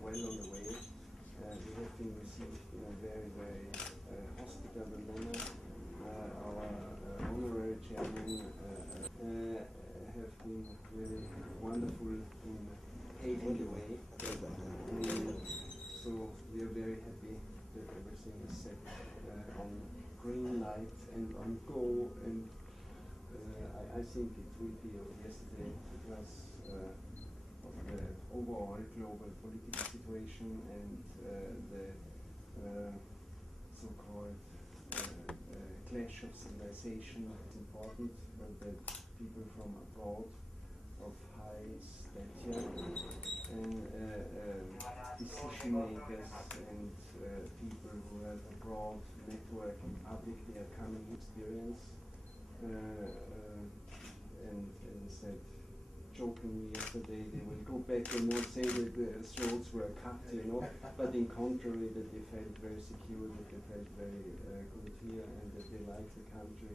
well on the way. We have been received in a very, very hospitable manner. Our honorary chairman have been really wonderful in paving the way. So we are very happy that everything is set on green light and on go, and I think it will be yesterday because of the overall global political situation and the so-called clash of civilization. It's important that people from abroad of high stature and decision makers and people who have a broad network in public, they are coming experience. And as I said jokingly yesterday, they will go back and not say that the throats were cut, but in contrary, that they felt very secure, that they felt very good here, and that they like the country.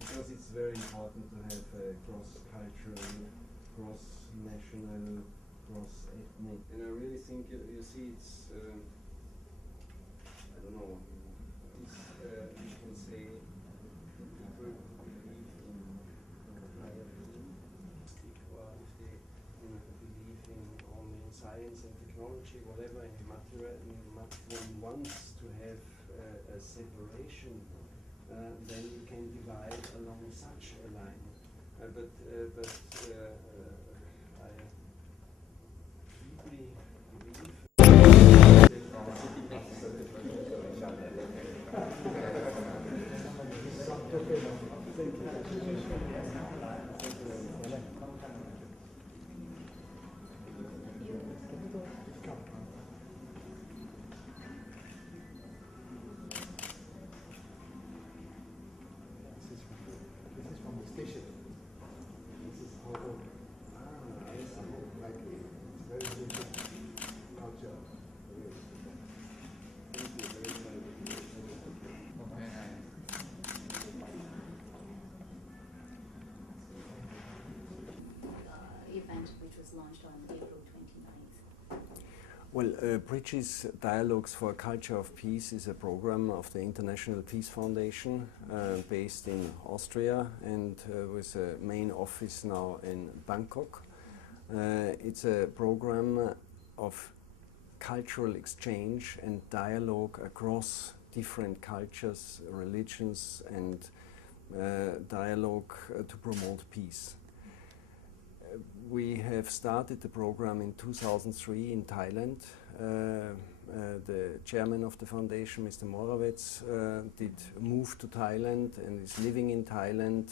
Because it's very important to have a cross-cultural, cross-national, cross-ethnic. And I really think, you see, it's, I don't know, it's, you can say, people believe in higher being, or if they believe in only in science and technology, whatever, in material, one wants to have a separation. Then you can divide along such a line. But I deeply believe event which was launched on April 29th. Well, Bridges Dialogues for a Culture of Peace is a program of the International Peace Foundation based in Austria and with a main office now in Bangkok. It's a program of cultural exchange and dialogue across different cultures, religions, and dialogue to promote peace. We have started the program in 2003 in Thailand. The chairman of the foundation, Mr. Moravec, did move to Thailand and is living in Thailand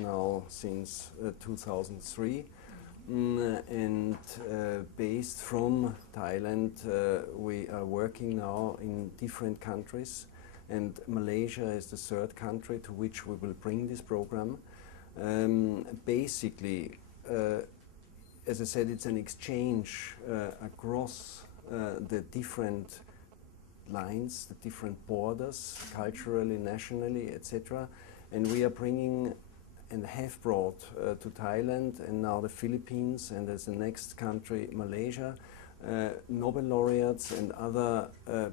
now since 2003. And based from Thailand, we are working now in different countries, and Malaysia is the third country to which we will bring this program. Basically, as I said, it's an exchange across the different lines, the different borders, culturally, nationally, etc. And we are bringing and have brought to Thailand and now the Philippines, and as the next country, Malaysia, Nobel laureates and other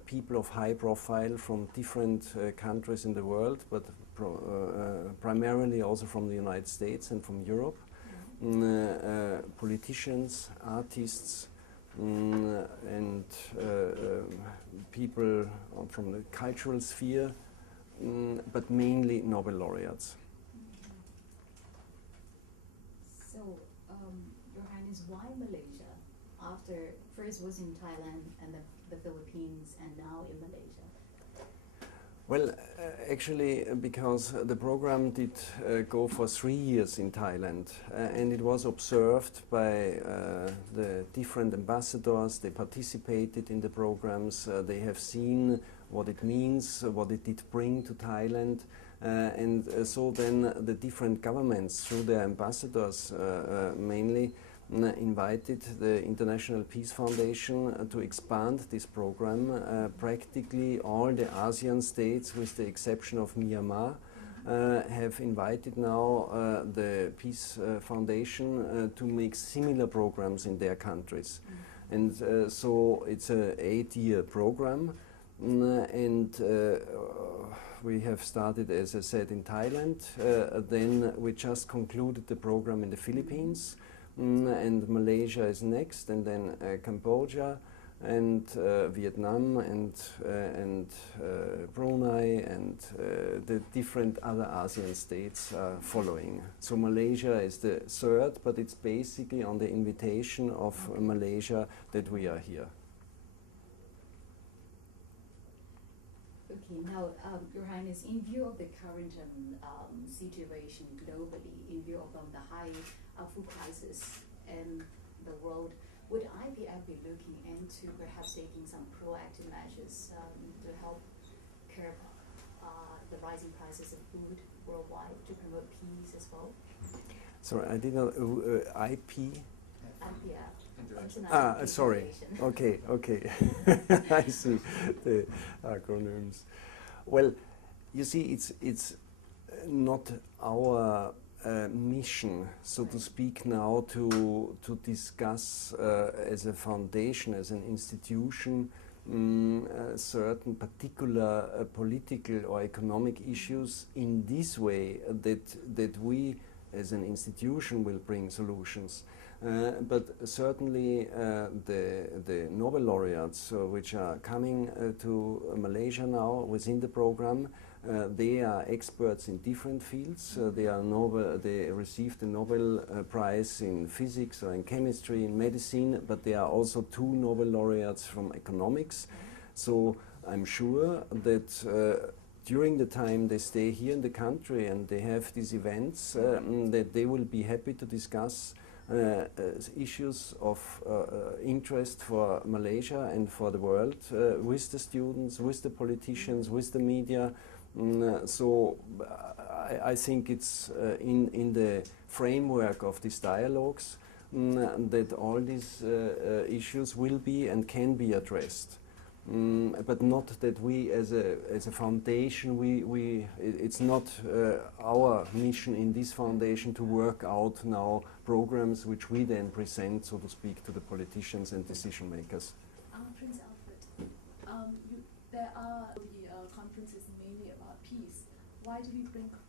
people of high profile from different countries in the world, but primarily also from the United States and from Europe. Politicians, artists, and people from the cultural sphere, but mainly Nobel laureates. So, Your Highness, why Malaysia? After first was in Thailand and the Philippines, and now in Malaysia. Well, actually, because the program did go for 3 years in Thailand, and it was observed by the different ambassadors. They participated in the programs. They have seen what it means, what it did bring to Thailand. And so then the different governments, through their ambassadors mainly, invited the International Peace Foundation to expand this program. Practically all the ASEAN states, with the exception of Myanmar, have invited now the Peace Foundation to make similar programs in their countries. And so it's an 8-year program, and we have started, as I said, in Thailand. Then we just concluded the program in the Philippines, and Malaysia is next, and then Cambodia, and Vietnam, and Brunei, and the different other ASEAN states are following. So Malaysia is the third, but it's basically on the invitation of Malaysia that we are here. Okay, now, Your Highness, in view of the current situation globally, in view of the high food crisis in the world, would IPF be looking into perhaps taking some proactive measures to help curb the rising prices of food worldwide to promote peace as well? Sorry, I did not. IP? IPF. Sorry. Okay, okay. I see the acronyms. Well, you see, it's not our mission, so to speak, now to discuss as a foundation, as an institution, certain particular political or economic issues in this way that we as an institution will bring solutions. But certainly the Nobel laureates which are coming to Malaysia now within the program, they are experts in different fields. They received the Nobel Prize in physics or in chemistry, in medicine, but there are also 2 Nobel laureates from economics. So I'm sure that during the time they stay here in the country and they have these events, that they will be happy to discuss issues of interest for Malaysia and for the world with the students, with the politicians, with the media. So I think it's in the framework of these dialogues that all these issues will be and can be addressed. But not that we as a foundation, it's not our mission in this foundation to work out now programs which we then present, so to speak, to the politicians and decision makers. Prince Alfred, there are the conferences mainly about peace. Why do we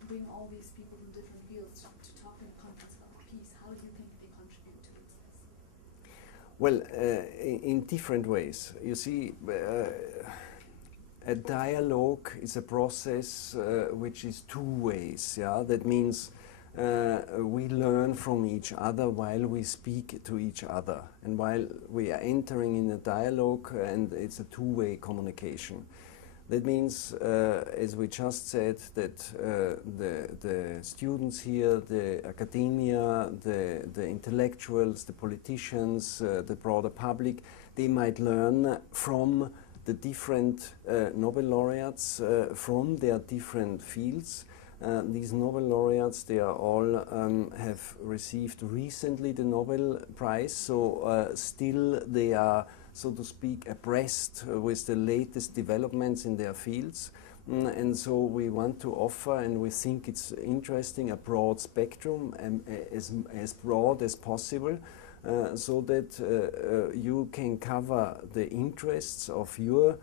bring all these people from different fields to talk in a conference about peace? How do you think they contribute towards this? Well, in different ways. You see, a dialogue is a process which is 2 ways. Yeah, that means we learn from each other while we speak to each other, and while we are entering in a dialogue, and it's a 2-way communication. That means, as we just said, that the students here, the academia, the intellectuals, the politicians, the broader public, they might learn from the different Nobel laureates from their different fields. These Nobel laureates, they are all have received recently the Nobel Prize, so still they are, so to speak, abreast with the latest developments in their fields. And so we want to offer, and we think it's interesting, a broad spectrum, as broad as possible, so that you can cover the interests of your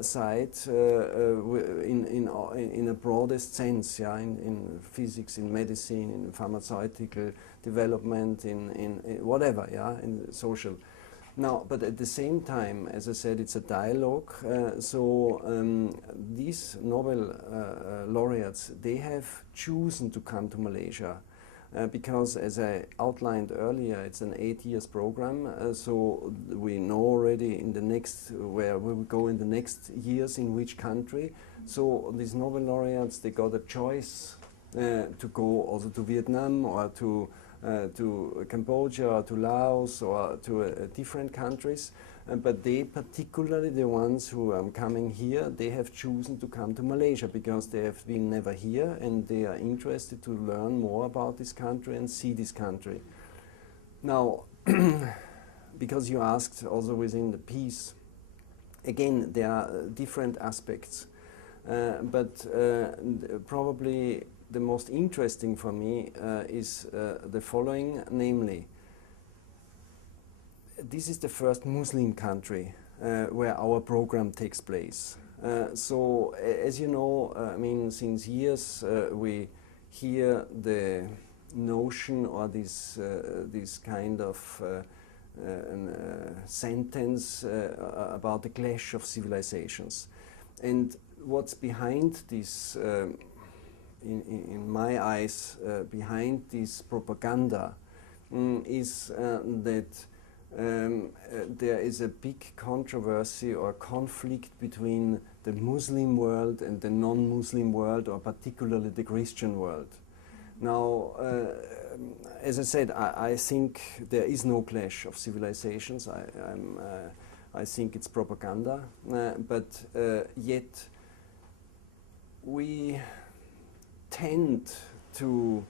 side in a broadest sense, yeah, in physics, in medicine, in pharmaceutical development, in whatever, yeah, in social. Now, but at the same time, as I said, it's a dialogue. These Nobel laureates, they have chosen to come to Malaysia because, as I outlined earlier, it's an 8 years program. So we know already in the next, where we will go in the next years, in which country. So these Nobel laureates, they got a choice to go also to Vietnam or to Cambodia or to Laos or to different countries, but they, particularly the ones who are coming here, they have chosen to come to Malaysia because they have been never here and they are interested to learn more about this country and see this country. Now, because you asked also within the peace, again, there are different aspects. But probably the most interesting for me is the following, namely, this is the first Muslim country where our program takes place. So, as you know, I mean, since years we hear the notion or this kind of sentence about the clash of civilizations. And what's behind this, in my eyes, behind this propaganda is that there is a big controversy or conflict between the Muslim world and the non-Muslim world, or particularly the Christian world. Now, as I said, I think there is no clash of civilizations. I think it's propaganda, but yet we tend to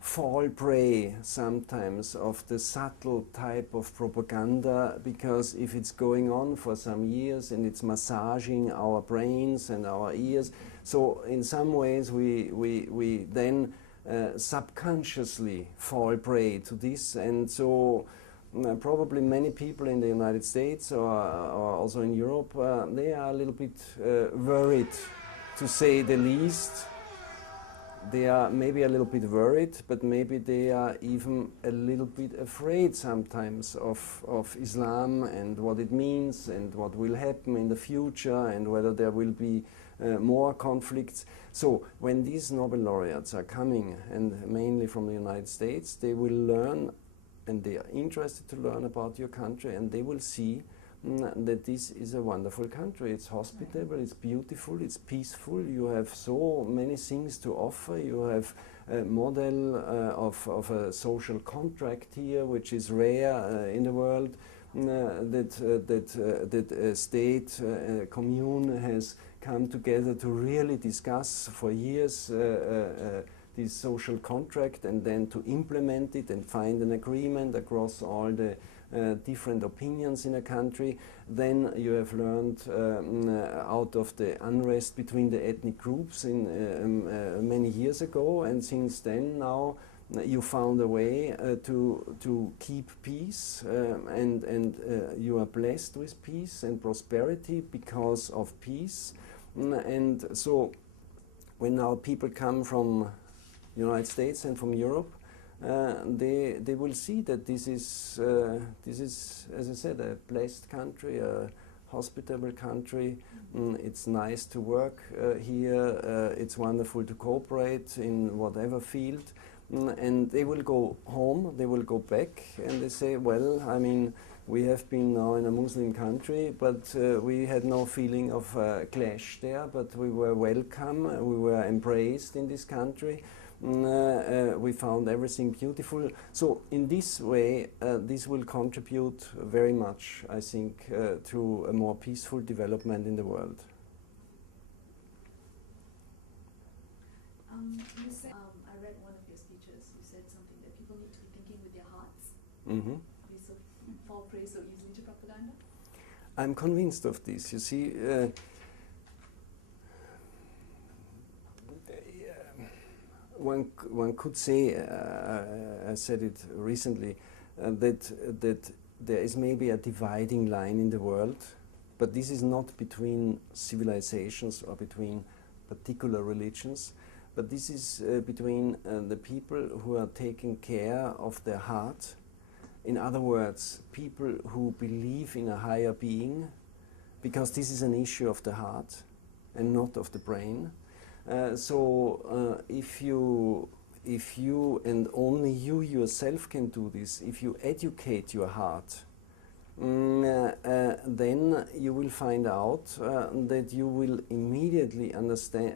fall prey sometimes of the subtle type of propaganda, because if it's going on for some years and it's massaging our brains and our ears, so in some ways we then subconsciously fall prey to this. And so probably many people in the United States or also in Europe, they are a little bit worried, to say the least. They are maybe a little bit worried, but maybe they are even a little bit afraid sometimes of Islam and what it means and what will happen in the future and whether there will be more conflicts. So when these Nobel laureates are coming, and mainly from the United States, they will learn, and they are interested to learn about your country, and they will see that this is a wonderful country. It's hospitable, it's beautiful, it's peaceful. You have so many things to offer. You have a model of a social contract here, which is rare in the world. That a state, a commune has come together to really discuss for years this social contract, and then to implement it and find an agreement across all the different opinions in a country. Then you have learned out of the unrest between the ethnic groups in many years ago, and since then now you found a way to keep peace, and you are blessed with peace and prosperity because of peace. And so when now people come from the United States and from Europe, they will see that this is, as I said, a blessed country, a hospitable country. It's nice to work here. It's wonderful to cooperate in whatever field. And they will go home, they will go back, and they say, well, I mean, we have been now in a Muslim country, but we had no feeling of clash there, but we were welcome, we were embraced in this country. We found everything beautiful. So in this way, this will contribute very much, I think, to a more peaceful development in the world. You said, I read one of your speeches, you said something that people need to be thinking with their hearts. Mm-hmm. We so fall prey so easily to propaganda? I'm convinced of this. You see, one could say, I said it recently, that there is maybe a dividing line in the world, but this is not between civilizations or between particular religions, but this is between the people who are taking care of their heart. In other words, people who believe in a higher being, because this is an issue of the heart and not of the brain. So if you and only you yourself can do this, if you educate your heart, then you will find out that you will immediately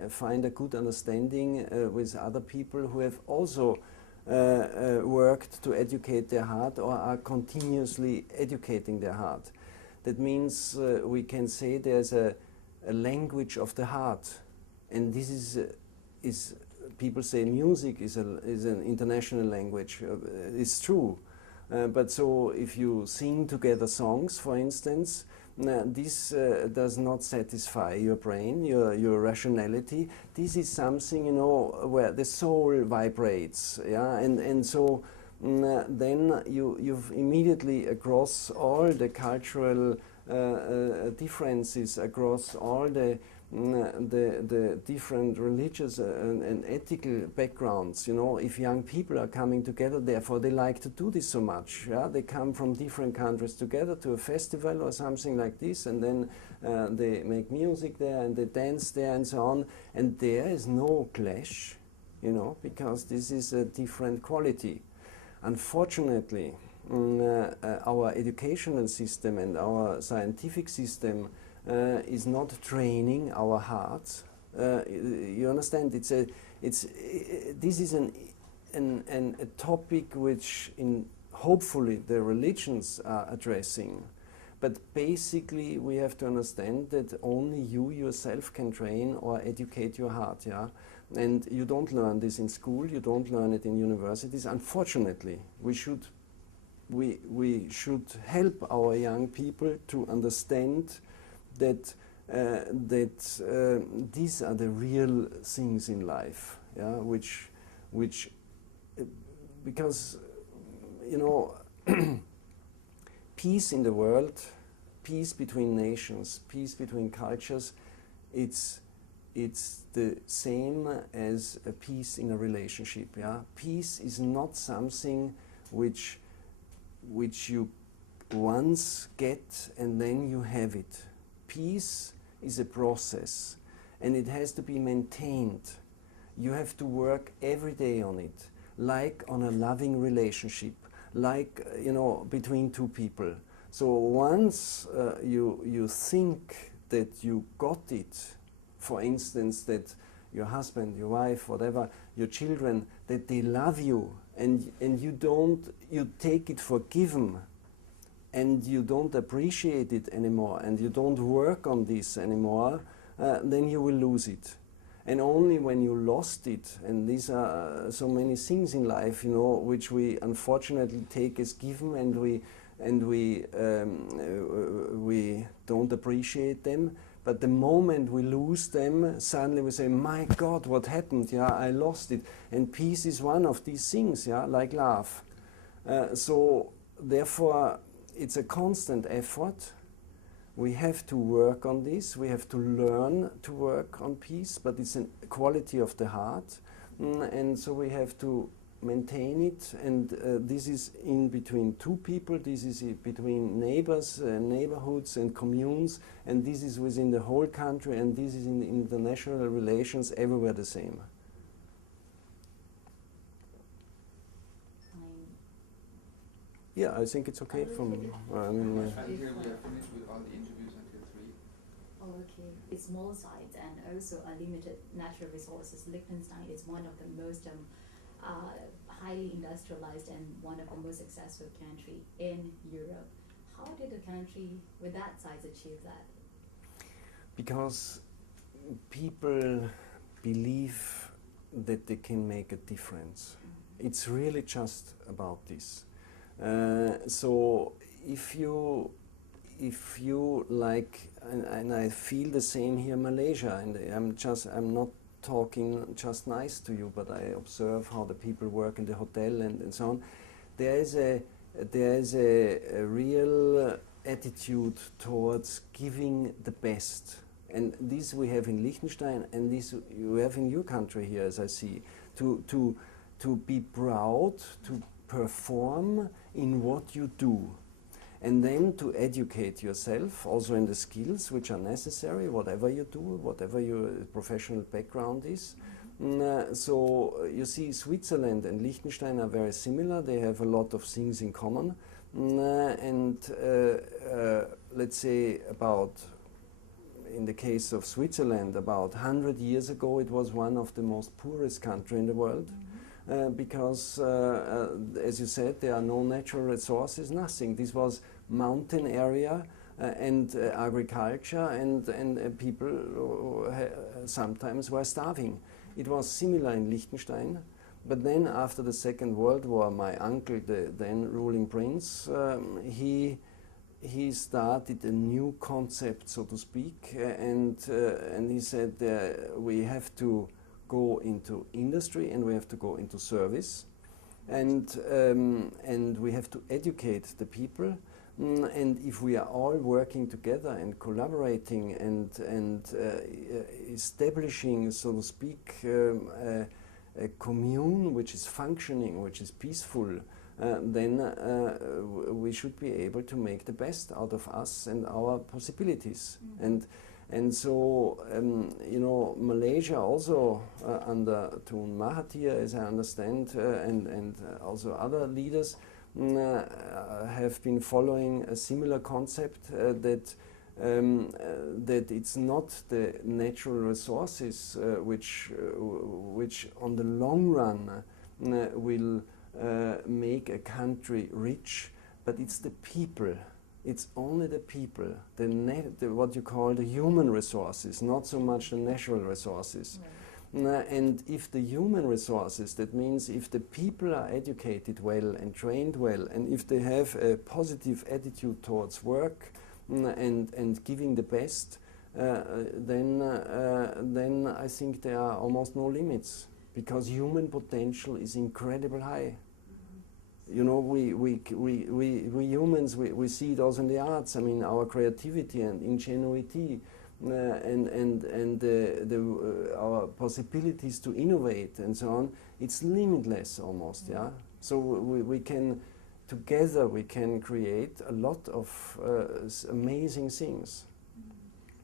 find a good understanding with other people who have also worked to educate their heart or are continuously educating their heart. That means we can say there's a language of the heart, and this is people say music is an international language. It's true. But so if you sing together songs, for instance, this does not satisfy your brain, your rationality. This is something, you know, where the soul vibrates, yeah, and so then you've immediately across all the cultural differences, across all the different religious and ethical backgrounds. You know, if young people are coming together, therefore they like to do this so much. Yeah, they come from different countries together to a festival or something like this, and then they make music there and they dance there and so on. And there is no clash, you know, because this is a different quality. Unfortunately, our educational system and our scientific system is not training our hearts. You understand? This is a topic which hopefully the religions are addressing. But basically we have to understand that only you yourself can train or educate your heart, yeah? And you don't learn this in school, you don't learn it in universities. Unfortunately, we should help our young people to understand that these are the real things in life, yeah, because, you know, peace in the world, peace between nations, peace between cultures, it's the same as a peace in a relationship, yeah. Peace is not something which you once get and then you have it. Peace is a process and it has to be maintained. You have to work every day on it, like on a loving relationship, like, you know, between two people. So once you think that you got it, for instance, that your husband, your wife, whatever, your children, that they love you, and you take it for given, and you don't appreciate it anymore, and you don't work on this anymore, then you will lose it. And only when you lost it, and these are so many things in life, you know, which we unfortunately take as given, and we don't appreciate them. But the moment we lose them, suddenly we say, my God, what happened? Yeah, I lost it. And peace is one of these things, yeah, like love. So therefore, it's a constant effort. We have to work on this. We have to learn to work on peace, but it's a quality of the heart. And so we have to maintain it. And this is in between two people. This is between neighbors, neighborhoods and communes. And this is within the whole country. And this is in international relations everywhere the same. Yeah, I think it's okay from. And here we are finished with all the interviews until 3. Oh, okay. It's small size and also limited natural resources. Liechtenstein is one of the most highly industrialized and one of the most successful country in Europe. How did a country with that size achieve that? Because people believe that they can make a difference. Mm-hmm. It's really just about this. So if you like, and I feel the same here in Malaysia, and I'm not talking just nice to you, but I observe how the people work in the hotel and so on. There is a real attitude towards giving the best, and this we have in Liechtenstein, and this you have in your country here, as I see, to be proud, to perform in what you do, and then to educate yourself also in the skills which are necessary, whatever you do, whatever your professional background is. So you see, Switzerland and Liechtenstein are very similar. They have a lot of things in common. And let's say in the case of Switzerland, about 100 years ago, it was one of the most poorest countries in the world. Because, as you said, there are no natural resources, nothing. This was mountain area and agriculture, and people sometimes were starving. It was similar in Liechtenstein, but then after the Second World War, my uncle, the then ruling prince, he he started a new concept, so to speak, and he said we have to go into industry and we have to go into service, and we have to educate the people. And if we are all working together and collaborating and establishing, so to speak, a commune which is functioning, which is peaceful, then we should be able to make the best out of us and our possibilities. And so, you know, Malaysia also under Tun Mahathir, as I understand, and also other leaders have been following a similar concept that it's not the natural resources which on the long run will make a country rich, but it's the people. It's only the people, what you call the human resources, not so much the natural resources. Right. And if the human resources, that means if the people are educated well and trained well, and if they have a positive attitude towards work and giving the best, then I think there are almost no limits, because human potential is incredibly high. You know, we humans, we see it also in the arts. I mean, our creativity and ingenuity and our possibilities to innovate and so on, it's limitless almost, yeah? So we can, together we can create a lot of amazing things.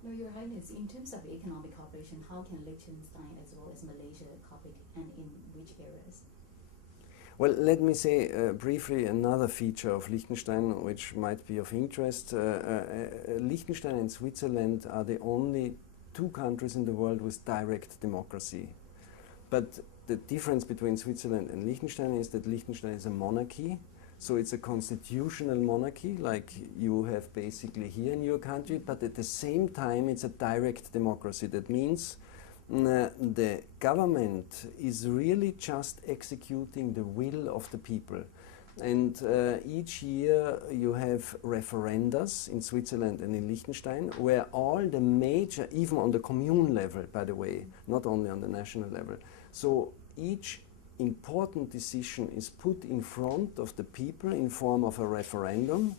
No, Your Highness, in terms of economic cooperation, how can Liechtenstein as well as Malaysia cooperate, and in which areas? Well, let me say briefly another feature of Liechtenstein which might be of interest. Liechtenstein and Switzerland are the only two countries in the world with direct democracy. But the difference between Switzerland and Liechtenstein is that Liechtenstein is a monarchy, so it's a constitutional monarchy like you have basically here in your country, but at the same time it's a direct democracy. That means the government is really just executing the will of the people. And each year you have referendums in Switzerland and in Liechtenstein, where all the major, even on the commune level, by the way, not only on the national level, so each important decision is put in front of the people in form of a referendum,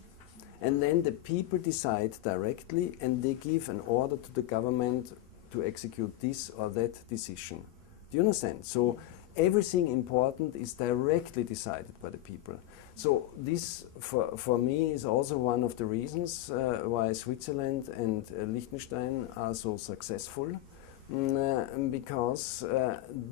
and then the people decide directly and they give an order to the government to execute this or that decision. Do you understand? So everything important is directly decided by the people. So this, for me, is also one of the reasons why Switzerland and Liechtenstein are so successful, because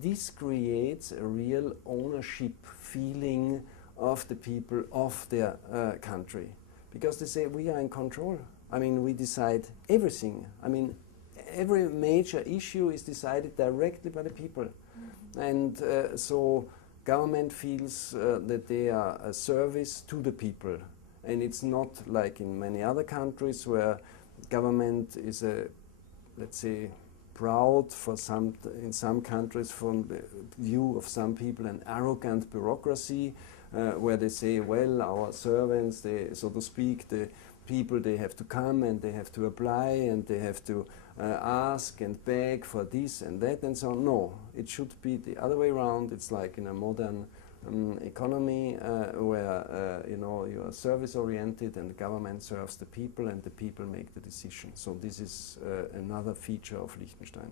this creates a real ownership feeling of the people of their country. Because they say, we are in control. I mean, we decide everything. I mean, every major issue is decided directly by the people. And so government feels that they are a service to the people. And it's not like in many other countries where government is let's say, proud in some countries from the view of some people, an arrogant bureaucracy where they say, well, our servants, they, so to speak, the people, they have to come and they have to apply and they have to ask and beg for this and that and so on. No, it should be the other way around. It's like in a modern economy where you know, you are service oriented and the government serves the people and the people make the decision. So this is another feature of Liechtenstein.